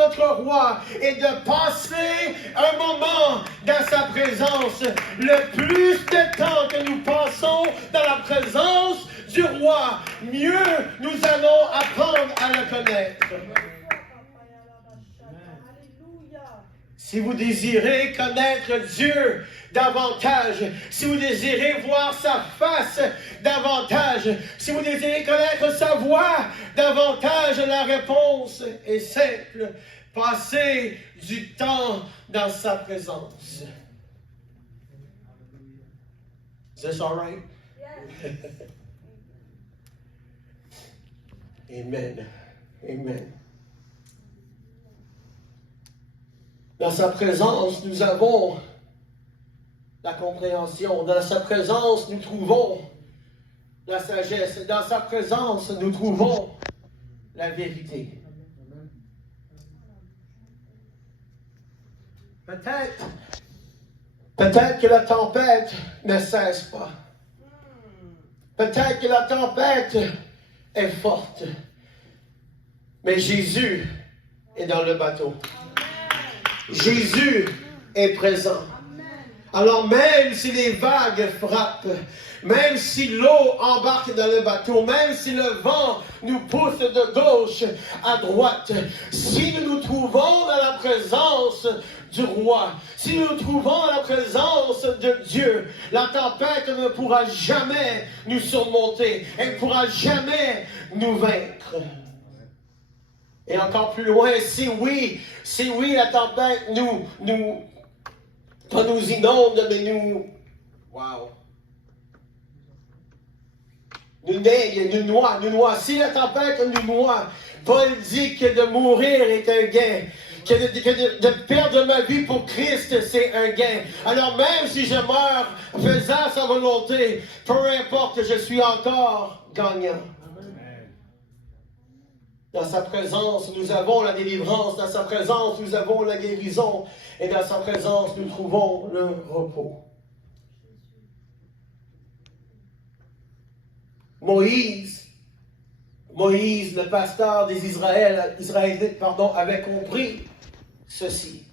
notre roi et de passer un moment dans sa présence. Le plus de temps que nous passons dans la présence du roi, mieux nous allons apprendre à le connaître. Si vous désirez connaître Dieu davantage, si vous désirez voir sa face davantage, si vous désirez connaître sa voix davantage, la réponse est simple. Passez du temps dans sa présence. Is this all right? Yes. Amen. Amen. Dans sa présence, nous avons la compréhension. Dans sa présence, nous trouvons la sagesse. Dans sa présence, nous trouvons la vérité. Peut-être que la tempête ne cesse pas. Peut-être que la tempête est forte. Mais Jésus est dans le bateau. Jésus est présent. Alors même si les vagues frappent, même si l'eau embarque dans le bateau, même si le vent nous pousse de gauche à droite, si nous nous trouvons dans la présence du roi, si nous nous trouvons dans la présence de Dieu, la tempête ne pourra jamais nous surmonter, elle ne pourra jamais nous vaincre. Et encore plus loin, si oui, la tempête pas nous inonde, mais nous noie. Si la tempête nous noie, Paul dit que de mourir est un gain. Que de perdre ma vie pour Christ, c'est un gain. Alors même si je meurs faisant sa volonté, peu importe, je suis encore gagnant. Dans sa présence, nous avons la délivrance. Dans sa présence, nous avons la guérison. Et dans sa présence, nous trouvons le repos. Moïse, le pasteur des Israélites, avait compris ceci.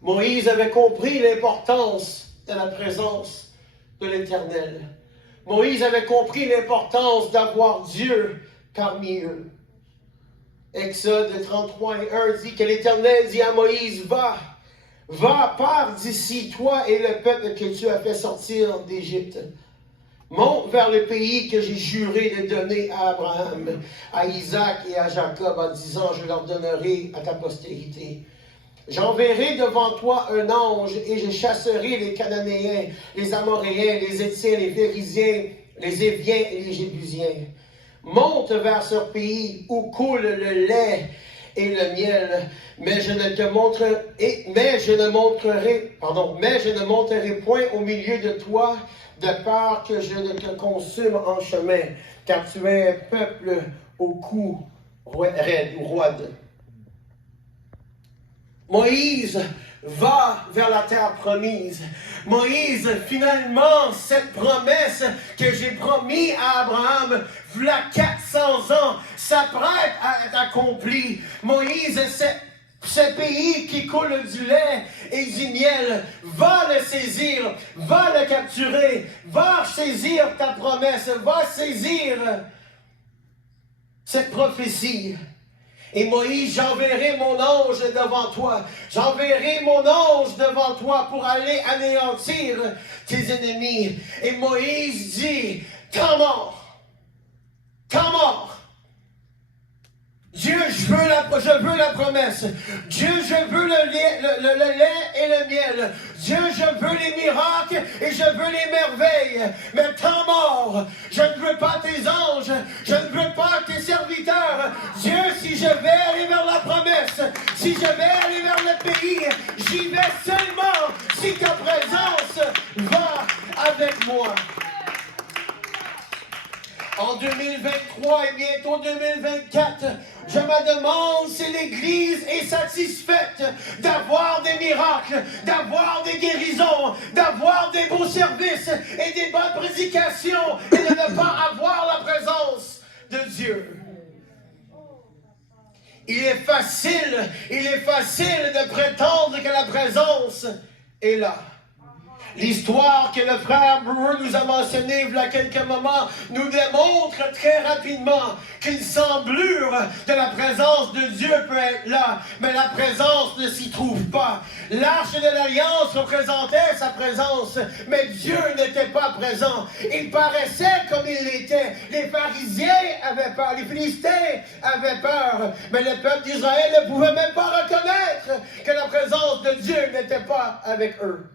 Moïse avait compris l'importance de la présence de l'Éternel. Moïse avait compris l'importance d'avoir Dieu parmi eux. Exode 33:1 dit que l'Éternel dit à Moïse, va, pars d'ici, toi et le peuple que tu as fait sortir d'Égypte. Monte vers le pays que j'ai juré de donner à Abraham, à Isaac et à Jacob, en disant, je leur donnerai à ta postérité. J'enverrai devant toi un ange et je chasserai les Cananéens, les Amoréens, les Héthiens, les Périsiens, les Éviens et les Jébusiens. Monte vers ce pays où coule le lait et le miel, mais je ne monterai point au milieu de toi, de peur que je ne te consume en chemin, car tu es un peuple au cou raide ou roide. Moïse va vers la terre promise. Moïse, finalement, cette promesse que j'ai promise à Abraham, voilà 400 ans, s'apprête à être accomplie. Moïse, ce pays qui coule du lait et du miel, va le saisir, va le capturer, va saisir ta promesse, va saisir cette prophétie. Et Moïse, j'enverrai mon ange devant toi. J'enverrai mon ange devant toi pour aller anéantir tes ennemis. Et Moïse dit, temps mort. Dieu, je veux la promesse. Dieu, je veux le lait et le miel. Dieu, je veux les miracles et je veux les merveilles. Mais temps mort, je ne veux pas tes anges. Je ne veux pas tes serviteurs. Dieu, si je vais aller vers la promesse, si je vais aller vers le pays, j'y vais seulement si ta présence va avec moi. En 2023 et bientôt 2024, je me demande si l'Église est satisfaite d'avoir des miracles, d'avoir des guérisons, d'avoir des beaux services et des bonnes prédications et de ne pas avoir la présence de Dieu. il est facile de prétendre que la présence est là. L'histoire que le frère Brewer nous a mentionnée il y a quelques moments nous démontre très rapidement qu'une semblure de la présence de Dieu peut être là, mais la présence ne s'y trouve pas. L'arche de l'Alliance représentait sa présence, mais Dieu n'était pas présent. Il paraissait comme il l'était. Les pharisiens avaient peur, les Philistins avaient peur, mais le peuple d'Israël ne pouvait même pas reconnaître que la présence de Dieu n'était pas avec eux.